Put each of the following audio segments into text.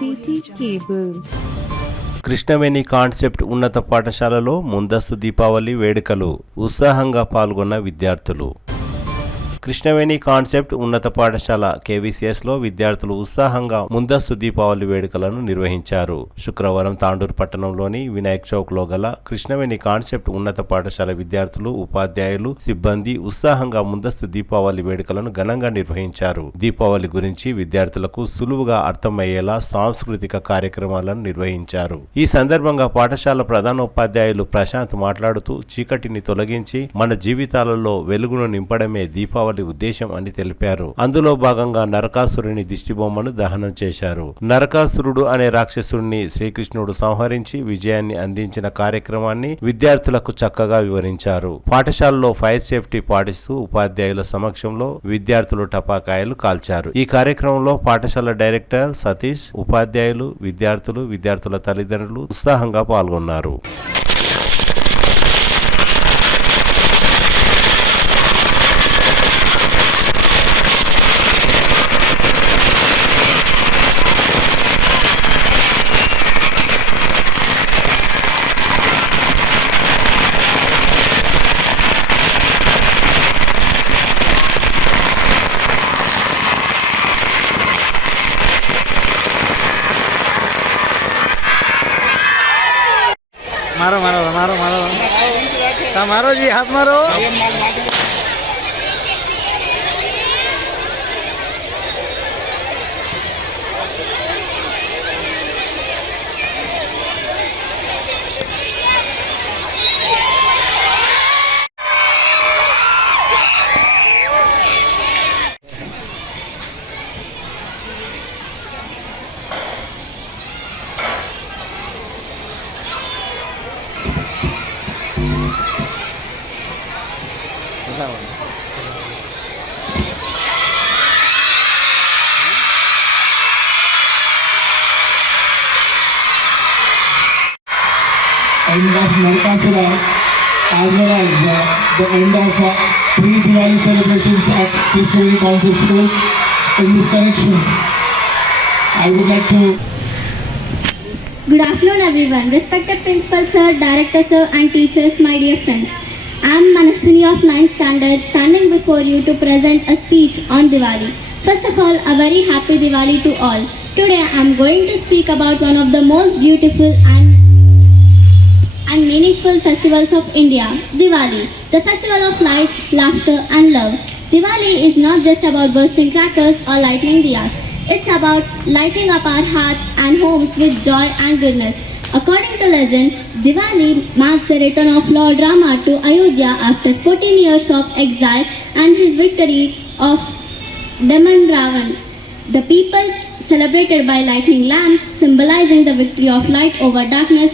City cable. Krishnaveni concept ఉన్నత పాఠశాలలో ముందస్తు దీపావళి వేడుకలు. ఉత్సాహంగా పాల్గొన్న విద్యార్థులు. కృష్ణవేణి కాన్సెప్ట్ ఉన్నత పాఠశాల KVCSలో విద్యార్థులు ఉత్సాహంగా ముందస్తు దీపావళి వేడుకలను నిర్వహించారు. శుక్రవారం తాండూరు పట్టణంలోని వినాయక్ చౌక్లో గల కృష్ణవేణి కాన్సెప్ట్ ఉన్నత పాఠశాల విద్యార్థులు, ఉపాధ్యాయులు, సిబ్బంది ఉత్సాహంగా ముందస్తు దీపావళి వేడుకలను ఘనంగా నిర్వహించారు. దీపావళి గురించి విద్యార్థులకు సులువుగా అర్థమయ్యేలా సాంస్కృతిక కార్యక్రమాలను నిర్వహించారు. ఈ సందర్భంగా పాఠశాల ప్రధానోపాధ్యాయులు ప్రశాంత్ మాట్లాడుతూ, చీకటిని తొలగించి మన జీవితాలలో వెలుగును నింపడమే దీపావళి ఉద్దేశం అని తెలిపారు. అందులో భాగంగా నరకాసురుని దిష్టిబొమ్మను దహనం చేశారు. నరకాసురుడు అనే రాక్షసుడిని శ్రీకృష్ణుడు సంహరించి విజయాన్ని అందించిన కార్యక్రమాన్ని విద్యార్థులకు చక్కగా వివరించారు. పాఠశాలలో ఫైర్ సేఫ్టీ పాటిస్తూ ఉపాధ్యాయుల సమక్షంలో విద్యార్థులు టపాకాయలు కాల్చారు. ఈ కార్యక్రమంలో పాఠశాల డైరెక్టర్ సతీష్, ఉపాధ్యాయులు, విద్యార్థుల తల్లిదండ్రులు ఉత్సాహంగా పాల్గొన్నారు. मारो मारो मारो मारो मारो जी, हाथ मारो। End of Narakasura as well as the end of pre-Diwali celebrations at Krishnaveni Concept School. In this connection, I would like to. Good afternoon everyone, respected principal sir, director sir and teachers, my dear friends. I am Manaswini of 9th standard standing before you to present a speech on Diwali. First of all, a very happy Diwali to all. Today I am going to speak about one of the most beautiful and meaningful festivals of India, Diwali, the festival of lights, laughter and love. Diwali is not just about bursting crackers or lighting diyas. It's about lighting up our hearts and homes with joy and goodness. According to legend, Diwali marks the return of Lord Rama to Ayodhya after 14 years of exile and his victory of Demon Ravan. The people celebrated by lighting lamps, symbolizing the victory of light over darkness,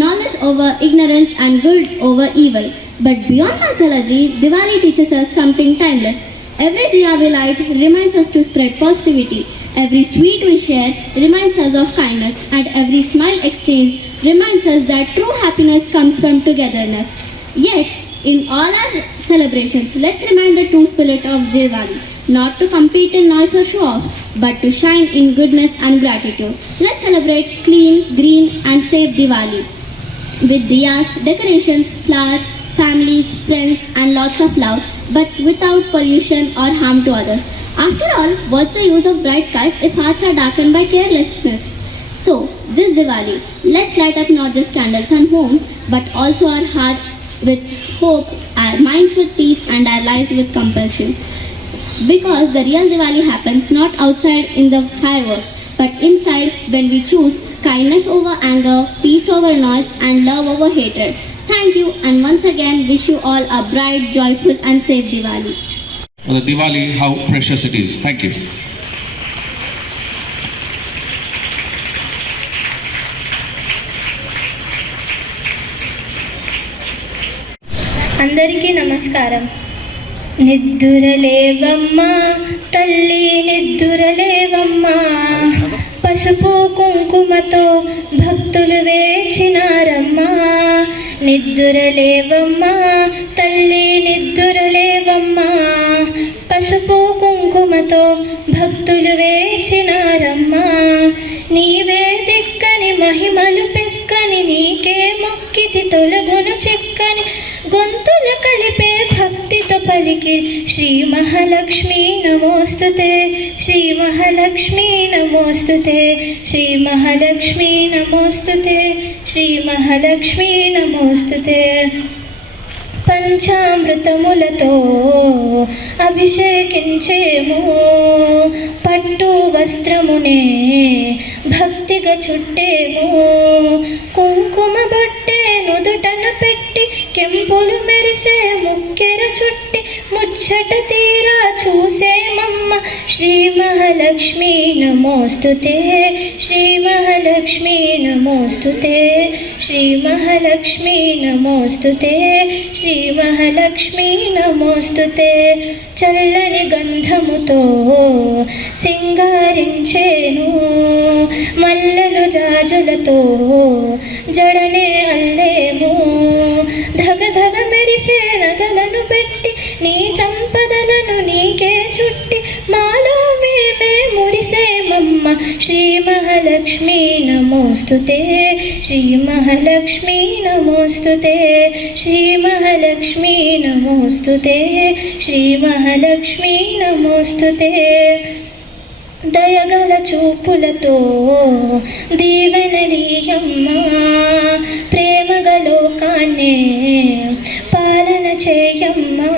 knowledge over ignorance and good over evil. But beyond mythology, Diwali teaches us something timeless. Every diya we light reminds us to spread positivity. Every sweet we share reminds us of kindness. And every smile exchanged reminds us that true happiness comes from togetherness. Yet, in all our celebrations, let's remind the true spirit of Diwali. Not to compete in noise or show off, but to shine in goodness and gratitude. Let's celebrate clean, green and safe Diwali. With diyas, decorations, flowers, families, friends and lots of love, but without pollution or harm to others. After all, what's the use of bright skies if hearts are darkened by carelessness? So, this Diwali, let's light up not just candles and homes, but also our hearts with hope, our minds with peace and our lives with compassion. Because the real Diwali happens not outside in the fireworks, but inside when we choose kindness over anger, peace over noise and love over hatred. Thank you and once again wish you all a bright, joyful and safe Diwali. The Diwali, how precious it is. Thank you. అందరికీ నమస్కారం. నిద్దురలేవమ్మా తల్లి నిద్దురలేవమ్మా, పసుపు కుంకుమతో భక్తులు వేచినారమ్మా. నిద్దురలేవమ్మా తల్లి నిద్దురలేవమ్మా, పసుపు కుంకుమతో భక్తులు వేచినారమ్మా. నీవే మహిమలు పెక్కని నీకే మొక్కితి తొలగును చెక్కని గొంతుల కలిపే భక్తితో పలికి శ్రీ మహాలక్ష్మీ నమోస్తుతే శ్రీ మహాలక్ష్మీ నమోస్తుతే శ్రీ మహాలక్ష్మీ నమోస్తుతే శ్రీ మహాలక్ష్మీ నమోస్తుతే పంచామృతములతో అభిషేకించేము పట్టు వస్త్రమునే భక్తిగా చుట్టేము కుంకుమ బొట్టే నుదుటన పెట్టి కెంపులు మెరిసే ముక్కెర చుట్టి ముచ్చట తీరా చూసేమమ్మ శ్రీ మహాలక్ష్మీ నమోస్తుతే శ్రీ మహాలక్ష్మీ నమోస్తుతే శ్రీ మహాలక్ష్మీ నమోస్తుతే శ్రీ మహాలక్ష్మీ నమోస్తుతే చల్లని గంధముతో సింగారించేను మల్లెలు జాజులతో జడనే అల్లేము ధగధగ మెరిసే నగలను పెట్టి నీ సంపదలను నీకే చుట్టి మాలో మేమే మురిసేమమ్మ శ్రీ మహాలక్ష్మీ నమోస్తుతే శ్రీ మహాలక్ష్మీ నమోస్తుతే శ్రీ మహాలక్ష్మీ నమోస్తుతే శ్రీ మహాలక్ష్మీ నమోస్తుతే దయగల చూపులతో దీవెనలీయమ్మా ప్రేమగలోకాన్నే పాలన చేయమ్మా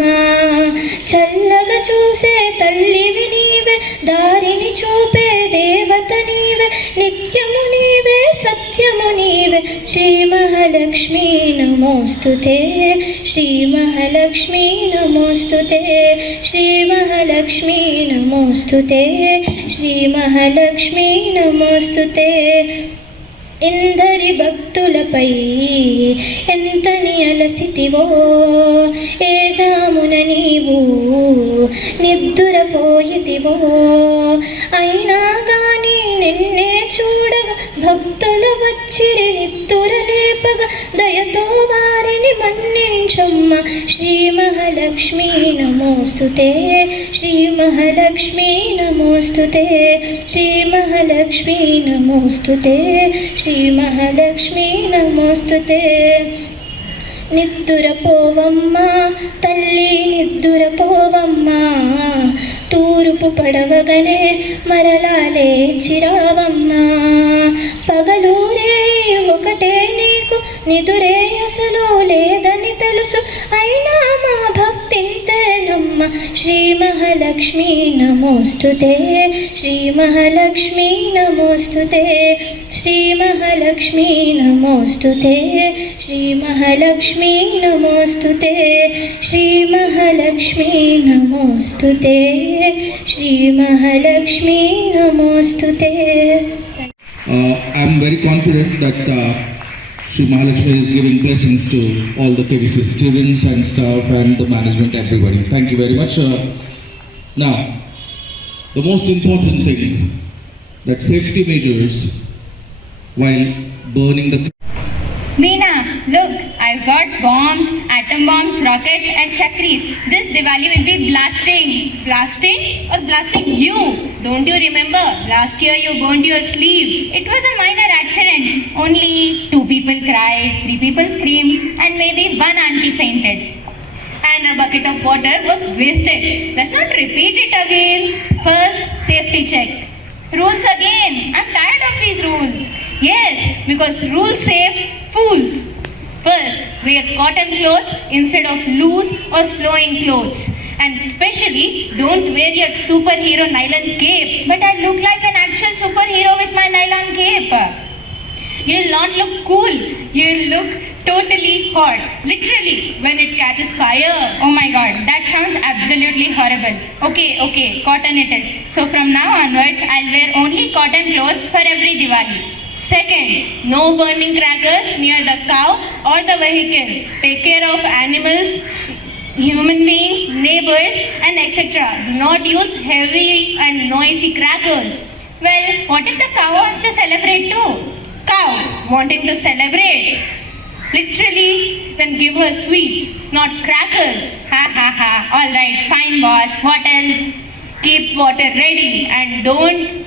చల్లగా చూసే తల్లివి నీవే దారిని చూపే దేవత నీవే నిత్యము నీవే సత్యము నీవే శ్రీ మహాలక్ష్మీ నమోస్తుతే శ్రీ మహాలక్ష్మీ నమోస్తుతే శ్రీ మహాలక్ష్మీ నమోస్తుతే శ్రీ మహాలక్ష్మీ నమోస్తుతే ఇందరి భక్తులపై ఎంతని అలసితివో ఏ జామున నీవు నిద్దురపోయితివో అయినా గాని నిన్నే చూడగా భక్తులు వచ్చిరి నిద్దురలేపగా దయతో వారిని మన్నించమ్మ శ్రీ మహాలక్ష్మీ నమోస్తుతే శ్రీ మహాలక్ష్మీ నమోస్తుతే శ్రీ మహాలక్ష్మీ నమోస్తుతే శ్రీ మహాలక్ష్మీ నమోస్తుతే నిద్దురపోవమ్మా తల్లి నిద్దురపోవమ్మా తూర్పు పడవగనే మరలా లేచిరావమ్మా పగలూరే ఒకటే నీకు నిదురే అసలు లేదని తెలుసు అయినా మా భక్తింతేనమ్మ శ్రీ మహాలక్ష్మీ నమోస్తుతే శ్రీ మహాలక్ష్మీ నమోస్తుతే శ్రీ మహాలక్ష్మీ నమోస్తుతే శ్రీ మహాలక్ష్మీ నమోస్తుతే శ్రీ మహాలక్ష్మీ నమోస్తుతే శ్రీ మహాలక్ష్మీ నమోస్తుతే I'm very confident that Sri Mahalakshmi is giving blessings to all the KVC students and staff and the management, everybody. Thank you very much. Now, the most important thing, that safety measures while burning the Meena, look, I've got bombs, atom bombs, rockets and chakris. This Diwali will be blasting. Blasting or blasting you? Don't you remember? Last year you burned your sleeve. It was a minor accident. Only 2 people cried, 3 people screamed and maybe 1 auntie fainted. And a bucket of water was wasted. Let's not repeat it again. First, safety check. Rules again. I'm tired of these rules. Yes, because rules save fools. First, wear cotton clothes instead of loose or flowing clothes. And especially, don't wear your superhero nylon cape. But I look like an actual superhero with my nylon cape. You'll not look cool. You'll look totally hot. Literally, when it catches fire. Oh my god, that sounds absolutely horrible. Okay, cotton it is. So from now onwards, I'll wear only cotton clothes for every Diwali. Second, no burning crackers near the cow or the vehicle. Take care of animals, human beings, neighbors and etc. Do not use heavy and noisy crackers. Well, what if the cow wants to celebrate too? Cow wanting to celebrate? Literally, then give her sweets, not crackers. Ha ha ha. Alright, fine boss. What else? Keep water ready and don't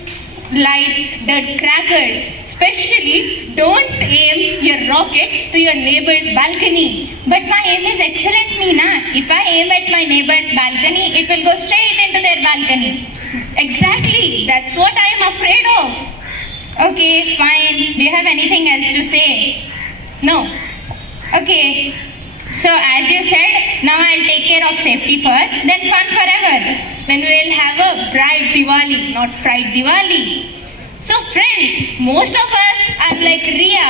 light dirt crackers. Especially, don't aim your rocket to your neighbor's balcony. But my aim is excellent, Meena. If I aim at my neighbor's balcony, it will go straight into their balcony. Exactly, that's what I am afraid of. Okay, fine. Do you have anything else to say? No. Okay. So as you said, now I'll take care of safety first, then fun forever. Then we will have a bright Diwali, not fright Diwali. So friends, most of us are like Ria.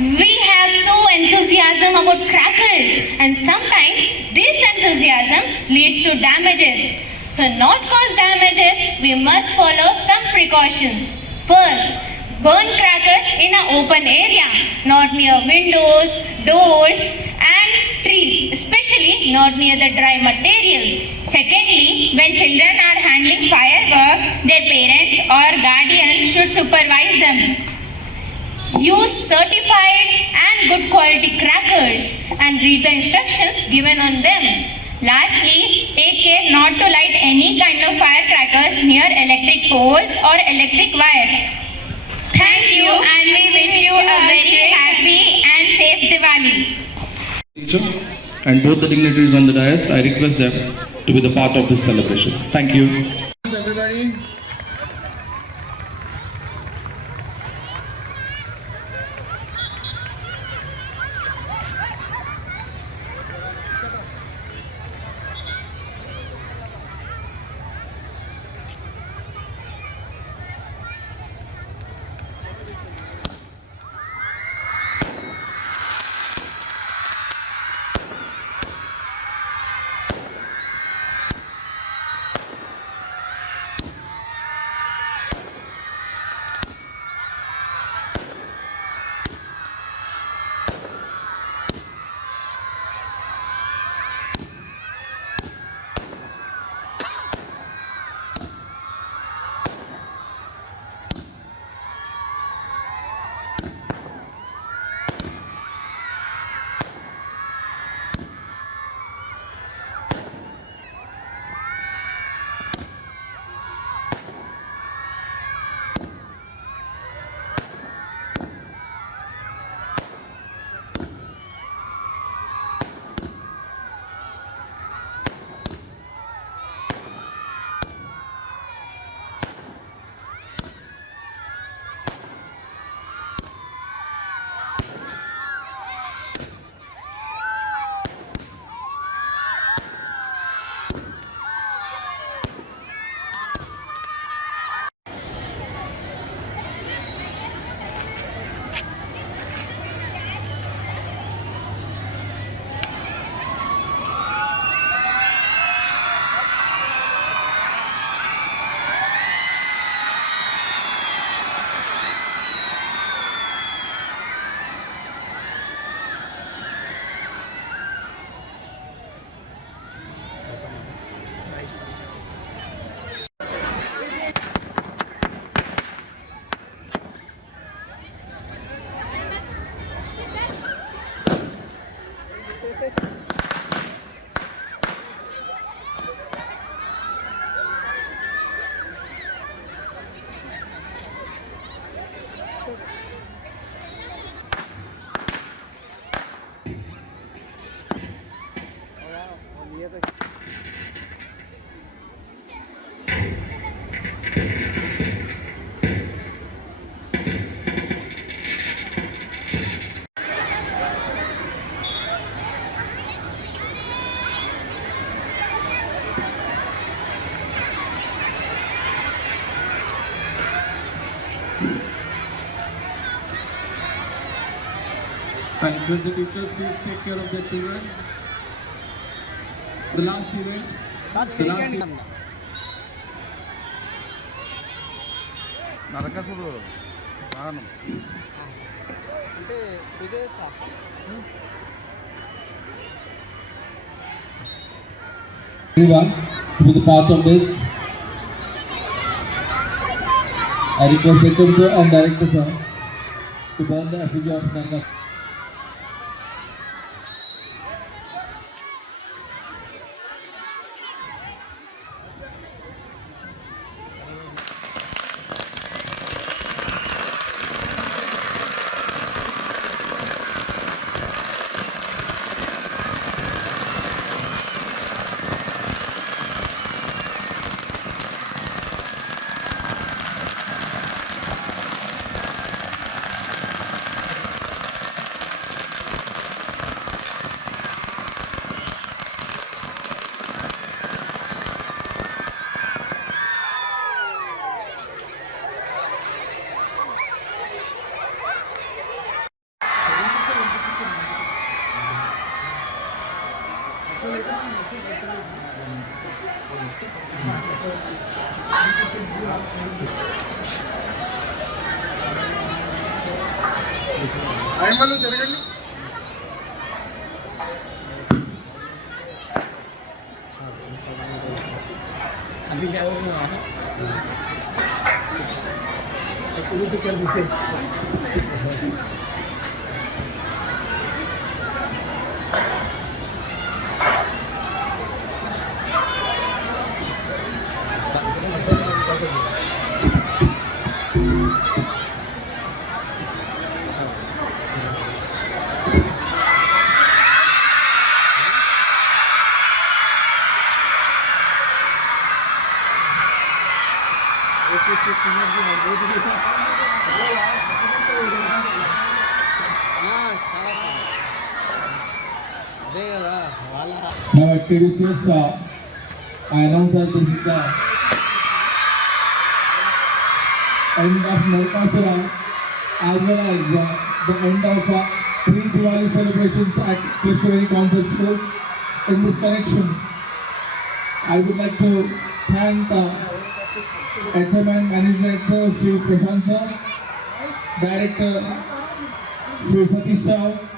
We have so enthusiasm about crackers, and sometimes this enthusiasm leads to damages. So not cause damages, we must follow some precautions. First, burn crackers in an open area, not near windows, doors and trees, especially not near the dry materials. Secondly, when children are handling fireworks, their parents or guardians should supervise them. Use certified and good quality crackers and read the instructions given on them. Lastly, take care not to light any kind of firecrackers near electric poles or electric wires. Thank you, and we wish you a very happy and safe Diwali. Teacher and both the dignitaries on the dais, I request them to be the part of this celebration. Thank you. Everybody. I request the teachers, please take care of the children. The last event. నరకసుడు వాహనం అంటే విజయ Everyone to be the part of this. I request Second Sir and Director Sir to burn the effigy of Nanga. अभी क्या हुआ security कर दीजिए అదే కదా వాళ్ళ Now at KVCS, I announce that this is the end of Narkasura as well as the end of pre-Diwali celebrations at Krishnaveni Concept School. In this connection, I would like to thank HMN Managing Director Shri Prashant Sir, Director Shri Satish Sir,